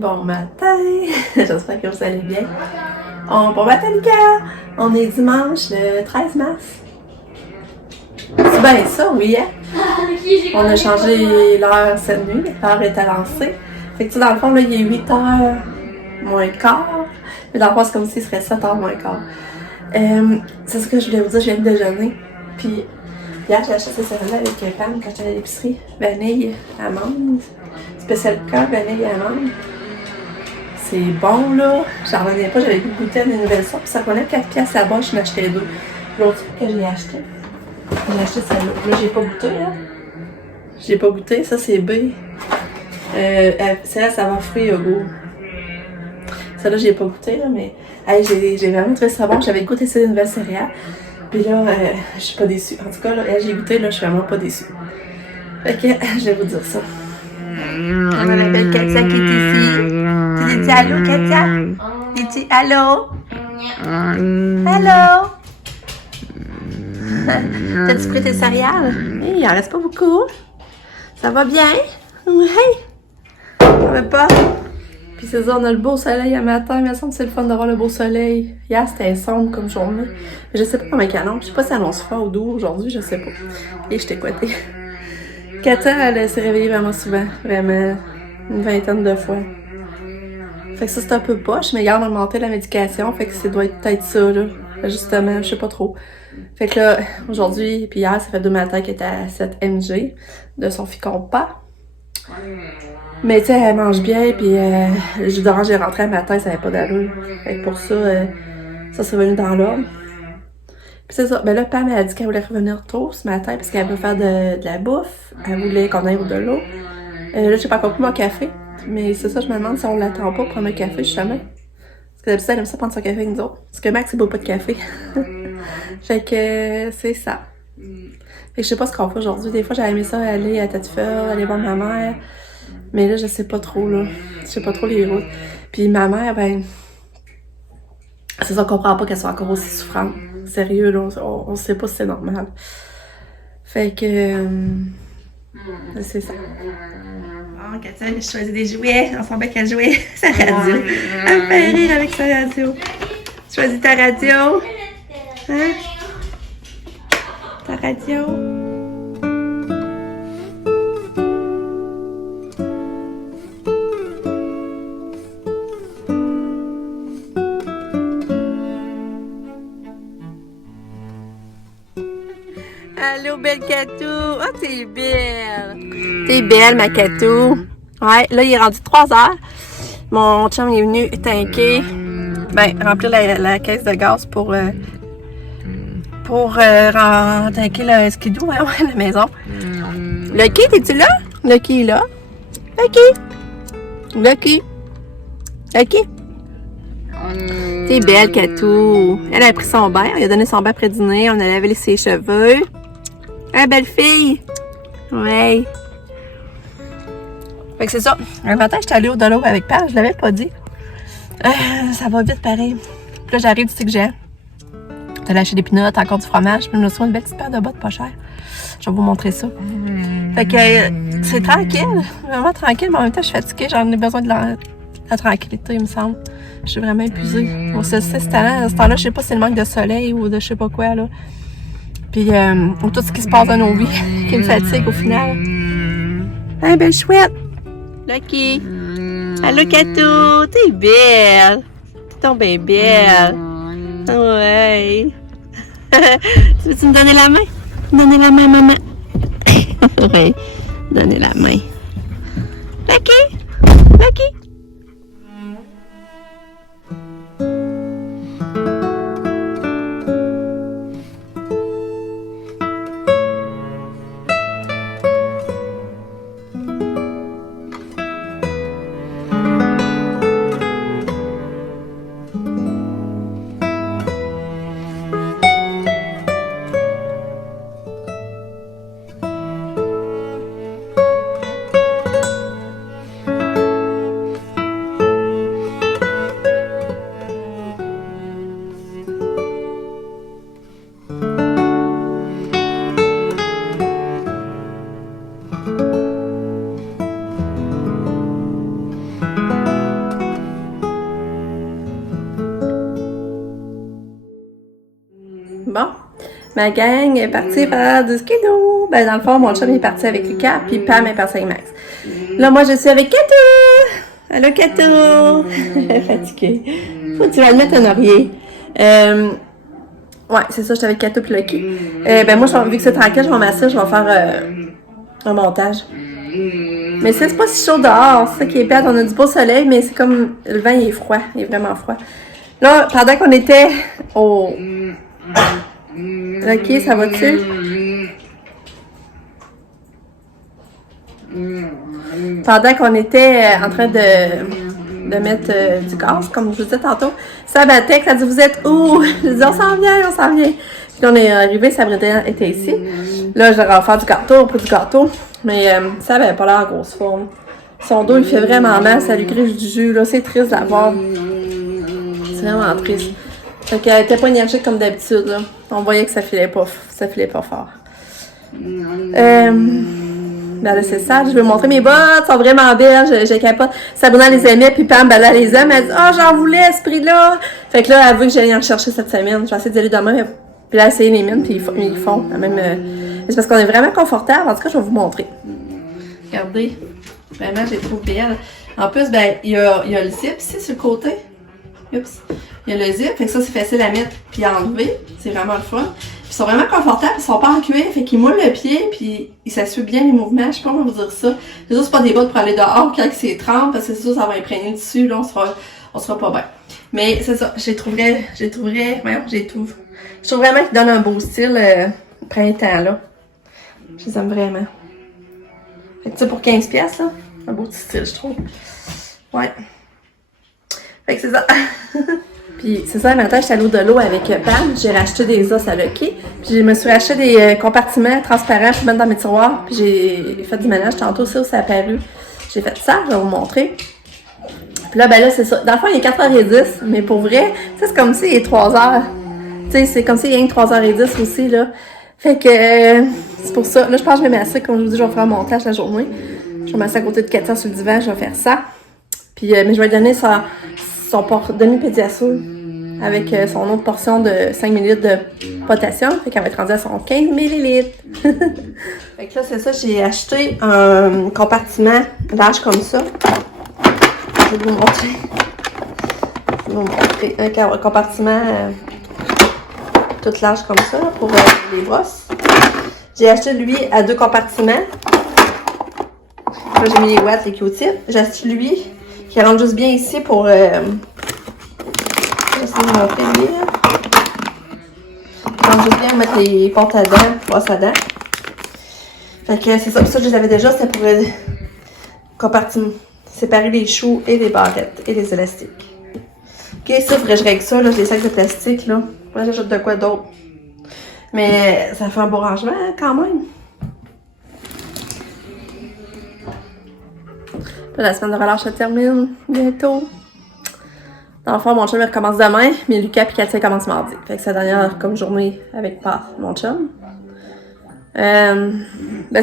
Bon matin, j'espère que vous allez bien. Bon matin les gars, on est dimanche le 13 mars. C'est bien ça, oui hein? On a changé l'heure cette nuit, l'heure est avancée. Fait que tu sais, dans le fond, là, il est 8h moins quart. Mais dans le fond, c'est comme s'il serait 7h moins quart. C'est ce que je voulais vous dire, je viens de déjeuner. Puis hier, j'ai acheté ces céréales avec Pam quand j'étais à l'épicerie. Vanille, amande. Spécial cœur, vanille, amande. C'est bon là. J'en revenais pas, j'avais goûté à des nouvelles sortes. Puis ça prenait 4$ là-bas, je m'achetais deux. L'autre truc que j'ai acheté celle-là. Là, j'ai pas goûté là. J'ai pas goûté, ça c'est B. Celle-là, ça va fruits yogourt. Celle-là, j'ai pas goûté là, mais hey, j'ai vraiment trouvé ça bon. J'avais goûté ces nouvelles céréales. Puis là, je suis pas déçue. En tout cas, là, j'ai goûté, là, je suis vraiment pas déçue. Fait que, je vais vous dire ça. On a la belle Katia qui est ici. Tu dis allô, Katia? Tu dis allô? Allô? T'as-tu pris tes céréales? Il en reste pas beaucoup. Ça va bien? Oui. Ça va pas? Puis c'est ça, on a le beau soleil à matin. Il me semble que c'est le fun d'avoir le beau soleil. Hier, c'était sombre comme journée. Mais je sais pas comment il annonce. Je sais pas si ça annonce froid ou doux aujourd'hui, je sais pas. Et je t'ai coité. Katia, elle s'est réveillée vraiment souvent. Vraiment. Une vingtaine de fois. Fait que ça, c'est un peu poche, mais hier, on a augmenté la médication. Fait que ça doit être peut-être ça, là. Justement, je sais pas trop. Fait que là, aujourd'hui, puis hier, ça fait 2 matins qu'elle était à 7 mg de son Ficompa. Mais tu sais, elle mange bien, puis quand j'ai rentré le matin, ça avait pas d'allure. Fait que pour ça, ça s'est revenu dans l'ordre. Puis c'est ça, ben là, Pam, elle a dit qu'elle voulait revenir tôt ce matin, parce qu'elle veut faire de la bouffe. Elle voulait qu'on aille de l'eau. Là, j'ai pas encore pris mon café, mais c'est ça, je me demande si on l'attend pas pour prendre un café, justement. Parce que d'habitude, elle aime ça prendre son café avec nous autres. Parce que Max, il boit pas de café. Fait que c'est ça. Fait que je sais pas ce qu'on fait aujourd'hui. Des fois, j'aurais aimé ça aller à Tête-Feu, aller voir ma mère. Mais là, je sais pas trop, là. Je sais pas trop les routes. Puis ma mère, ben... c'est ça, on comprend pas qu'elle soit encore aussi souffrante. Sérieux, là, on sait pas si c'est normal. Fait que... c'est ça. Bon, Katia, elle a choisi des jouets. On semblait qu'elle jouait sa radio. Elle me fait rire avec sa radio. Tu choisis ta radio? Hein? Ta radio? Allô, belle Katou! Oh, t'es belle! T'es belle, ma Katou! Ouais, là, il est rendu 3h. Mon chum est venu tanker, remplir la caisse de gaz pour tanker le skidoo, hein, la maison. Lucky, t'es-tu là? Lucky est là. Lucky. T'es belle, Katou. Elle a pris son bain. Elle a donné son bain après dîner. On a lavé ses cheveux. Ah, belle fille! Ouais. Fait que c'est ça. Un matin, j'étais allée au Dolo avec Pam. Je l'avais pas dit. Ça va vite, pareil. Puis là, j'arrive du TIC-Géant. T'as lâché des pinottes, encore du fromage. Puis je me suis une belle petite paire de bottes pas chères. Je vais vous montrer ça. Fait que c'est tranquille. Vraiment tranquille, mais en même temps, je suis fatiguée. J'en ai besoin de la tranquillité, il me semble. Je suis vraiment épuisée. Bon, ce temps-là, je sais pas si c'est le manque de soleil ou de je sais pas quoi, là. Puis, tout ce qui se passe dans nos vies qui me fatigue au final. Hein, belle chouette! Lucky! Allô, Katou! T'es belle! T'es tombée belle! Ouais! Tu veux-tu me donner la main? Donner la main, maman! Oui, donner la main. Lucky! Lucky! Bon. Ma gang est partie faire du skidoo. Ben, dans le fond, mon chum est parti avec Lucas, puis Pam est partie avec Max. Là, moi, je suis avec Kato! Allô, Kato! Elle est fatiguée. Faut que tu vas le mettre un oreiller. Ouais, c'est ça, j'étais avec Kato puis Lucky. Ben, moi, vu que c'est tranquille, je vais m'asseoir, je vais faire un montage. Mais c'est pas si chaud dehors, c'est ça qui est plate. On a du beau soleil, mais c'est comme, le vent, il est froid. Il est vraiment froid. Là, pendant qu'on était au... Ok, ça va-tu? Pendant qu'on était en train de mettre du gaz, comme je vous disais tantôt, Sab texte, elle dit « Vous êtes où? » Je dis « On s'en vient, on s'en vient. » Puis on est arrivé, Sabrina était ici. Là, j'aurais faire du gâteau, on prend du gâteau. Mais Sab n'avait pas l'air en grosse forme. Son dos, il fait vraiment mal, ça lui griffe du jus. Là, c'est triste d'avoir. C'est vraiment triste. Fait qu'elle était pas énergique comme d'habitude, là. On voyait que ça filait pas fort. Ben là, c'est ça. Je vais vous montrer mes bottes. Elles sont vraiment belles. J'ai capote. Sabrina les aimait, puis Pam, ben là, elle les aime. Elle dit, oh, j'en voulais à ce prix-là. Fait que là, elle veut que j'aille en chercher cette semaine. Je vais essayer d'y aller demain. Puis là, essayer les miennes, puis ils font. Même, c'est parce qu'on est vraiment confortable. En tout cas, je vais vous montrer. Regardez. Vraiment, je les trouve belles. En plus, ben, il y a le zip ici sur le côté. Oups. Il y a le zip, fait que ça, c'est facile à mettre puis à enlever. C'est vraiment le fun. Puis ils sont vraiment confortables, ils sont pas en cuir, fait qu'ils moulent le pied, puis ils s'assurent bien les mouvements. Je sais pas comment vous dire ça. C'est sûr, c'est pas des bottes pour aller dehors quand c'est trempe, parce que c'est sûr, ça va imprégner dessus, là, on sera pas bien. Mais c'est ça, je trouve vraiment qu'ils donnent un beau style printemps, là. Je les aime vraiment. Fait que ça, pour 15$, là, un beau petit style, je trouve. Ouais. Fait que c'est ça. Puis c'est ça, maintenant, j'étais à l'eau de l'eau avec Pam. J'ai racheté des os à Lucky. Puis je me suis racheté des compartiments transparents pour mettre dans mes tiroirs. Puis j'ai fait du ménage tantôt, ça, ça a apparu. J'ai fait ça, je vais vous montrer. Puis là, ben là, c'est ça. Dans le fond, il est 4h10, mais pour vrai, tu sais, c'est comme s'il est 3h. Tu sais, c'est comme s'il y a 3h10 aussi, là. Fait que c'est pour ça. Là, je pense que je vais m'asseoir, comme je vous dis, je vais faire un montage la journée. Je vais m'asseoir à côté de Katia sur le divan, je vais faire ça. Puis, mais je vais lui donner son demi-pédiasure avec son autre portion de 5 ml de potassium. Fait qu'elle va être rendue à son 15 ml. Fait que là, c'est ça, j'ai acheté un compartiment large comme ça. Je vais vous montrer. Un compartiment tout large comme ça là, pour les brosses. J'ai acheté lui à 2 compartiments. Là, j'ai mis les watts, les Q-tips. J'ai acheté lui qui rentre juste bien ici pour je vais essayer de vous montrer lui. Qui rentre juste bien pour mettre les portes à dents, brosses à dents. Fait que c'est ça. Ça, je les avais déjà, c'était pour compartiment. Séparer les choux et les barrettes et les élastiques. Ok, ça, il faudrait que je règle ça, là, les sacs de plastique, là. Moi, j'ajoute de quoi d'autre. Mais ça fait un beau rangement, hein, quand même. Puis la semaine de relâche se termine bientôt. Dans le fond, mon chum il recommence demain, mais Lucas et Katia commencent mardi. Fait que c'est la dernière comme journée avec mon chum. Ben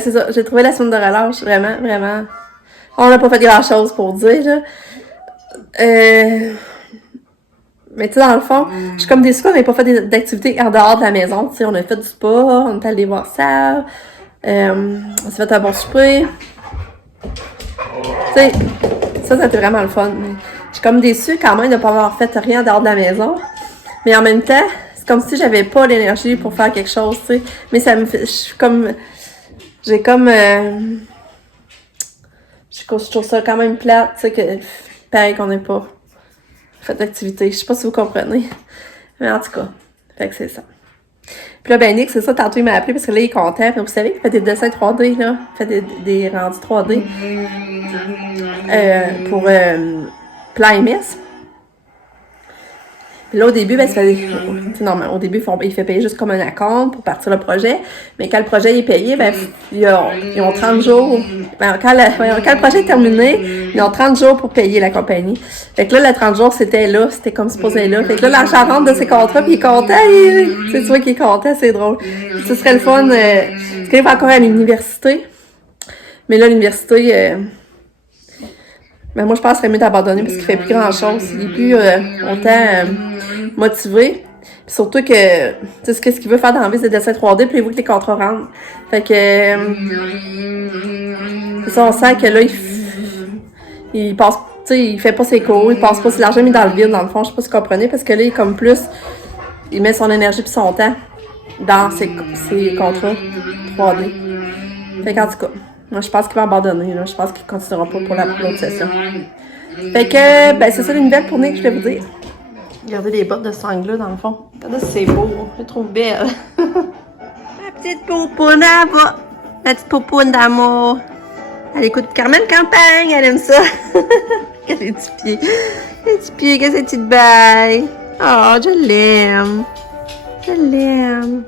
c'est ça, j'ai trouvé la semaine de relâche vraiment, vraiment. On n'a pas fait grand chose pour dire, là. Mais tu sais, dans le fond, je suis comme déçue qu'on n'ait pas fait d'activités en dehors de la maison. Tu sais, on a fait du sport, on est allé voir ça. On s'est fait un bon souper. Tu sais, ça a été vraiment le fun. Je suis comme déçue quand même de ne pas avoir fait rien en dehors de la maison. Mais en même temps, c'est comme si j'avais pas l'énergie pour faire quelque chose, tu sais. Mais ça me fait, je suis comme, j'ai comme, je trouve ça quand même plate, tu sais, que pareil qu'on n'ait pas fait d'activité. Je sais pas si vous comprenez. Mais en tout cas, fait que c'est ça. Puis là, ben Nick, c'est ça, tantôt il m'a appelé parce que là, il est content. Puis vous savez qu'il fait des dessins 3D, là. Il fait des rendus 3D. Pour Plan MS. Puis là, au début, ben, normalement, au début, il fait payer juste comme un acompte pour partir le projet. Mais quand le projet est payé, ben, ils ont 30 jours. Ben, quand le projet est terminé, ils ont 30 jours pour payer la compagnie. Fait que là, le 30 jours, c'était comme supposé là. Fait que là, l'argent rentre de ses contrats, puis il est content. Tu vois qu'il est content, c'est drôle. Ce serait le fun. Parce qu'il va encore à l'université. Mais là, l'université, ben moi, je pense que ce serait mieux d'abandonner parce qu'il fait plus grand-chose. Il est plus autant motivé. Puis surtout que, tu sais, ce qu'il veut faire dans la vie, c'est des dessins 3D, puis il veut que les contrats rentrent. Fait que, c'est ça, on sent que là, il passe, tu sais, il fait pas ses cours, il passe pas, c'est l'argent mis dans le vide, dans le fond, je sais pas si vous comprenez, parce que là, il est comme plus, il met son énergie pis son temps dans ses contrats 3D. Fait qu'en tout cas, moi, je pense qu'il va abandonner, là. Je pense qu'il continuera pas pour l'autre session. Fait que, ben, c'est ça les nouvelles pour Nick, je vais vous dire. Regardez les bottes de sangle dans le fond. Regardez si c'est beau. Je la trouve belle. Ma petite poupoune, elle va. La petite poupoune d'amour. Elle écoute Carmen Campagne, elle aime ça. Qu'est-ce que les petits pieds? Les petits pieds, qu'est-ce que ces petites bails? Oh, je l'aime. Je l'aime.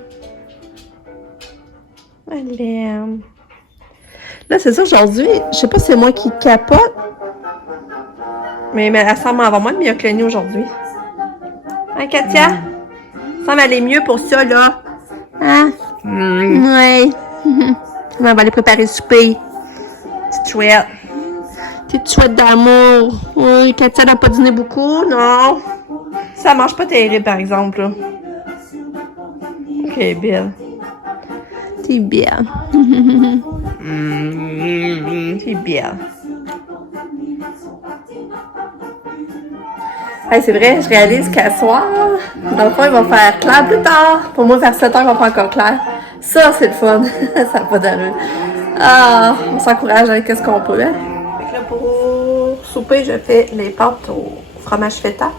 Je l'aime. Là, c'est ça, aujourd'hui, je sais pas si c'est moi qui capote. Mais elle semble avoir moins de myoclonie aujourd'hui. Hein, Katia? Ça semble aller mieux pour ça, là. Hein? Ouais. On va aller préparer le souper. Petite chouette. Petite chouette d'amour. Oui, Katia n'a pas dîné beaucoup, non. Ça mange pas terrible, par exemple, là. Ok, belle. T'es belle. T'es belle. Hey, c'est vrai, je réalise qu'à soir, dans le fond, il va faire clair plus tard. Pour moi, vers 7 heures, il va faire encore clair. Ça, c'est le fun. Ça n'a pas d'allure. Ah, on s'encourage avec ce qu'on peut, hein? Fait que là, pour souper, je fais les pâtes au fromage feta.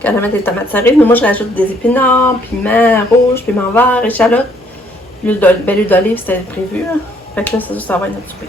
Quand on met des tomates cerises, mais moi, je rajoute des épinards, piment rouge, piment vert, échalote. L'huile d'olive, c'était prévu, là. Fait que là, ça va être notre souper.